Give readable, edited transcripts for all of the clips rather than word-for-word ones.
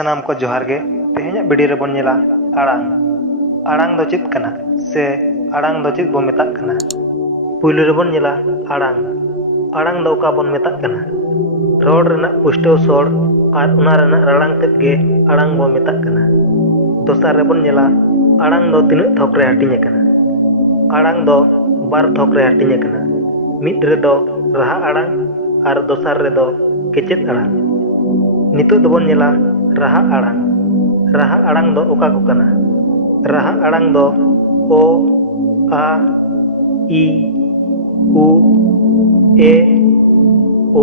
ᱥᱟᱱᱟᱢ ᱠᱚ ᱡᱚᱦᱟᱨ ᱜᱮ ᱛᱮᱦᱮᱧᱟᱜ ᱵᱷᱤᱰᱤᱭᱳ ᱨᱮᱵᱚᱱ ᱧᱮᱞᱟ ᱟᱲᱟᱝ ᱟᱲᱟᱝ ᱫᱚ ᱪᱮᱫ ᱠᱟᱱᱟ ᱥᱮ ᱟᱲᱟᱝ ᱫᱚ ᱪᱮᱫ ᱵᱚᱱ ᱢᱮᱛᱟᱜ ᱠᱟᱱᱟ। ᱯᱩᱭᱞᱩ ᱨᱮᱵᱚᱱ ᱧᱮᱞᱟ ᱟᱲᱟᱝ ᱟᱲᱟᱝ ᱫᱚ ᱚᱠᱟ ᱵᱚᱱ ᱢᱮᱛᱟᱜ ᱠᱟᱱᱟ। ᱨᱚᱲ ᱨᱮᱱᱟᱜ ᱯᱩᱥᱴᱟᱹᱣ ᱥᱚᱲ ᱟᱨ ᱚᱱᱟ ᱨᱮᱱᱟᱜ ᱨᱟᱲᱟᱝ ᱛᱮᱫ ᱜᱮ ᱟᱲᱟᱝ ᱵᱚᱱ ᱢᱮᱛᱟᱜ ᱠᱟᱱᱟ। ᱫᱚᱥᱟᱨ ᱨᱮᱵᱚᱱ ᱧᱮᱞᱟ ᱟᱲᱟᱝ ᱫᱚ ᱛᱤᱱᱟᱹᱜ ᱛᱷᱚᱠ ᱨᱮ ᱦᱟᱹᱴᱤᱧ ᱟᱠᱟᱱᱟ। ᱟᱲᱟᱝ ᱫᱚ ᱵᱟᱨ ᱛᱷᱚᱠ ᱨᱮ ᱦᱟᱹᱴᱤᱧ ᱟᱠᱟᱱᱟ। ᱢᱤᱫ ᱨᱮᱫᱚ ᱨᱟᱦᱟ ᱟᱲᱟᱝ ᱟᱨ ᱫᱚᱥᱟᱨ ᱨᱮᱫᱚ ᱠᱮᱪᱮᱫ ᱟᱲᱟᱝ। ᱱᱤᱛᱚᱜ ᱫᱚᱵᱚᱱ ᱧᱮᱞᱟ ᱨᱟᱦᱟ ᱟᱲᱟᱝ। ᱨᱟᱦᱟ ᱟᱲᱟᱝ ᱫᱚ ᱚᱠᱟ ᱠᱚ ᱠᱟᱱᱟ। ᱨᱟᱦᱟ ᱟᱲᱟᱝ ᱫᱚ ᱚ, ᱟ, ᱤ, ᱩ, ᱮ, ᱳ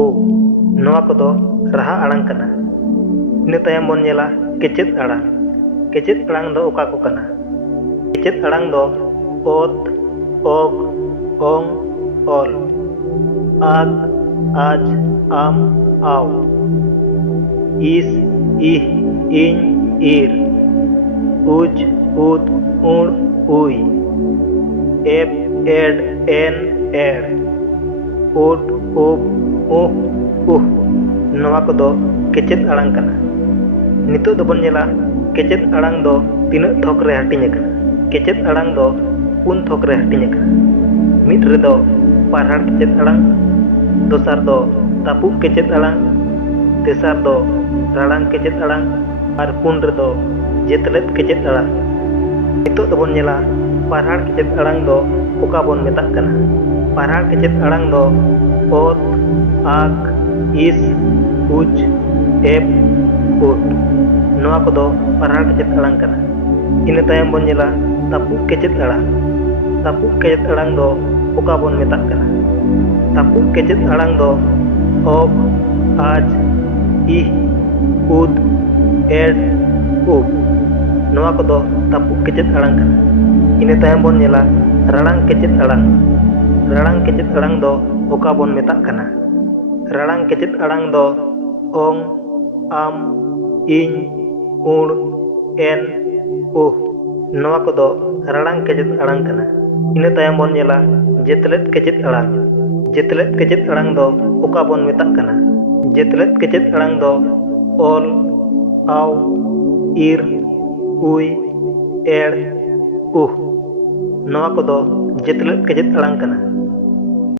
ᱱᱚᱣᱟ ᱠᱚᱫᱚ ᱨᱟᱦᱟ ᱟᱲᱟᱝ ᱠᱟᱱᱟ। ᱤᱱᱟᱹ ᱛᱟᱭᱚᱢ ᱵᱚᱱ ᱧᱮᱞᱟ ᱠᱮᱪᱮᱫ ᱟᱲᱟᱝ। ᱠᱮᱪᱮᱫ ᱟᱲᱟᱝ ᱫᱚ ᱚᱠᱟ ᱠᱚ ᱠᱟᱱᱟ। ᱠᱮᱪᱮᱫ ᱟᱲᱟᱝ ᱫᱚ ᱚᱛ, ᱚᱜ, ᱚᱝ, ᱚᱞ, ᱟᱜ, ᱟᱡ, ᱟᱢ, ᱟᱣ, ᱤᱥ, ᱤᱦ, ᱤᱧ, ᱤᱨ, ᱩᱡ, ᱩᱫ, ᱩᱲ, ᱩᱭ, ᱮᱯ, ᱮᱰ, ᱮᱱ, ᱮᱲ, ᱩᱰ, ᱩᱵ, ᱩᱦ, ᱩᱦ ᱱᱚᱣᱟ ᱠᱚᱫᱚ ᱠᱮᱪᱮᱫ ᱟᱲᱟᱝ ᱠᱟᱱᱟ। ᱱᱤᱛᱚᱜ ᱫᱚᱵᱚᱱ ᱧᱮᱞᱟ ᱠᱮᱪᱮᱫ 아ᱲᱟᱝ ᱫᱚ ᱛᱤᱱᱟᱹᱜ ᱛᱷᱚᱠ ᱨᱮ ᱦᱟᱹᱴᱤᱧ ᱟᱠᱟᱱᱟ। ᱠᱮᱪᱮᱫ ᱟᱲᱟᱝ ᱫᱚ ᱯᱩᱱ ᱛᱷᱚᱠ ᱨᱮ ᱦᱟᱹᱴᱤᱧ ᱟᱠᱟᱱᱟ। ᱢᱤᱫ ᱨᱮᱫᱚ ᱯᱟᱨᱦᱟᱲ ᱠᱮᱪᱮᱫ ᱟᱲᱟᱝ, ᱫᱚᱥᱟᱨ ᱫᱚ ᱛᱟᱹᱯᱩᱜ ᱠᱮᱪᱮᱫ ᱟᱲᱟᱝ, ᱛᱮᱥᱟᱨ ᱫᱚ ᱨᱟᱲᱟᱝ ᱠᱮᱪᱮᱫ ᱟᱲᱟᱝ ᱟᱨ ᱯᱩᱱ ᱨᱮᱫᱚ ᱡᱮᱛᱞᱮᱫ ᱠᱮᱪᱮᱫ ᱟᱲᱟᱝ। ᱱᱤᱛᱚᱜ ᱫᱚᱵᱚᱱ ᱧᱮᱞᱟ ᱯᱟᱨᱦᱟᱲ ᱠᱮᱪᱮᱫ ᱟᱲᱟᱝ ᱫᱚ ᱚᱠᱟ ᱵᱚᱱ ᱢᱮᱛᱟᱜ ᱠᱟᱱᱟ। ᱯᱟᱨᱦᱟᱲ ᱠᱮᱪᱮᱫ ᱟᱲᱟᱝ ᱫᱚ ᱚᱛ, ᱟᱜ, ᱤᱥ, ᱩᱡ, ᱮᱯ, ᱩᱰ ᱱᱚᱣᱟ ᱠᱚᱫᱚ ᱯᱟᱨᱦᱟᱲ ᱠᱮᱪᱮᱫ ᱟᱲᱟᱝ ᱠᱟᱱᱟ। ᱤᱱᱟᱹ ᱛᱟᱭᱚᱢ ᱵᱚᱱ ᱧᱮᱞᱟ ᱛᱟᱹᱯᱩᱜ ᱠᱮᱪᱮᱫ ᱟᱲᱟᱝ। ᱛᱟᱹᱯᱩᱜ ᱠᱮᱪᱮᱫ ᱟᱲᱟᱝ ᱫᱚ ᱚᱠᱟ ᱵᱚᱱ ᱢᱮᱛᱟᱜ ᱠᱟᱱᱟ। ᱛᱟᱹᱯᱩᱜ ᱠᱮᱪᱮᱫ ᱟᱲᱟᱝ ᱫᱚ ᱚᱜ, ᱟᱡ, ᱤᱦ, ᱩᱫ, ᱮᱰ, ᱩᱵ ᱱᱚᱣᱟ ᱠᱚᱫᱚ ᱛᱟᱹᱯᱩᱜ ᱠᱮᱪᱮᱫ ᱟᱲᱟᱝ ᱠᱟᱱᱟ। ᱤᱱᱟᱹ ᱛᱟᱭᱚᱢ ᱵᱚᱱ ᱧᱮᱞᱟ ᱨᱟᱲᱟᱝ ᱠᱮᱪᱮᱫ ᱟᱲᱟᱝ। ᱨᱟᱲᱟᱝ ᱠᱮᱪᱮᱫ ᱟᱲᱟᱝ ᱫᱚ ᱚᱠᱟ ᱵᱚᱱ ᱢᱮᱛᱟᱜ ᱠᱟᱱᱟ। ᱨᱟᱲᱟᱝ ᱠᱮᱪᱮᱫ ᱟᱲᱟᱝ ᱫᱚ ᱚᱝ, ᱟᱢ, ᱤᱧ, ᱩᱲ, ᱮᱱ, ᱩᱦ ᱱᱚᱣᱟ ᱠᱚᱫᱚ ᱨᱟᱲᱟᱝ ᱠᱮᱪᱮᱫ ᱟᱲᱟᱝ ᱠᱟᱱᱟ। ᱤᱱᱟᱹ ᱛᱟᱭᱚᱢ ᱵᱚᱱ ᱧᱮᱞᱟ ᱡᱮᱛᱞᱮᱫ ᱠᱮᱪᱮᱫ ᱟᱲᱟᱝ। ᱡᱮᱛᱞᱮᱫ ᱠᱮᱪᱮᱫ ᱟᱲᱟᱝ ᱫᱚ ᱚᱠᱟ ᱵᱚᱱ ᱢᱮᱛᱟᱜ ᱠᱟᱱᱟ। ᱡᱮᱛᱞᱮᱫ ᱠᱮᱪᱮᱫ ᱟᱲᱟᱝ ᱫᱚ ᱚᱞ, ᱟᱣ, ᱤᱨ, ᱩᱭ, ᱮᱲ, ᱩᱦ ᱱᱚᱣᱟ ᱠᱚᱫᱚ ᱡᱮᱛᱞᱮᱫ ᱠᱮᱪᱮᱫ ᱟᱲᱟᱝ ᱠᱟᱱᱟ।